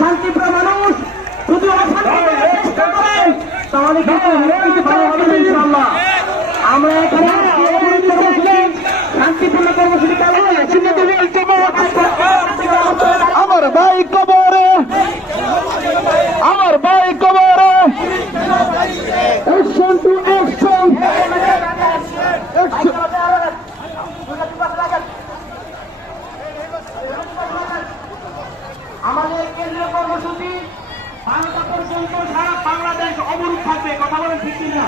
শান্তিপ্রিয় মানুষ যদি অশান্তি চেষ্টা করেন তাহলে কিন্তু ভালো হবে না ইনশাআল্লাহ। আমরা এখানে শান্তিপূর্ণ কর্মসূচি আমার ভাই কবরে, আমার ভাই কবরে, অ্যাকশন টু অ্যাকশন। আমাদের কেন্দ্রীয় কর্মসূচি 12টা পর্যন্ত সারা বাংলাদেশ অবরোধ থাকবে। কথা বলেন ঠিক কিনা?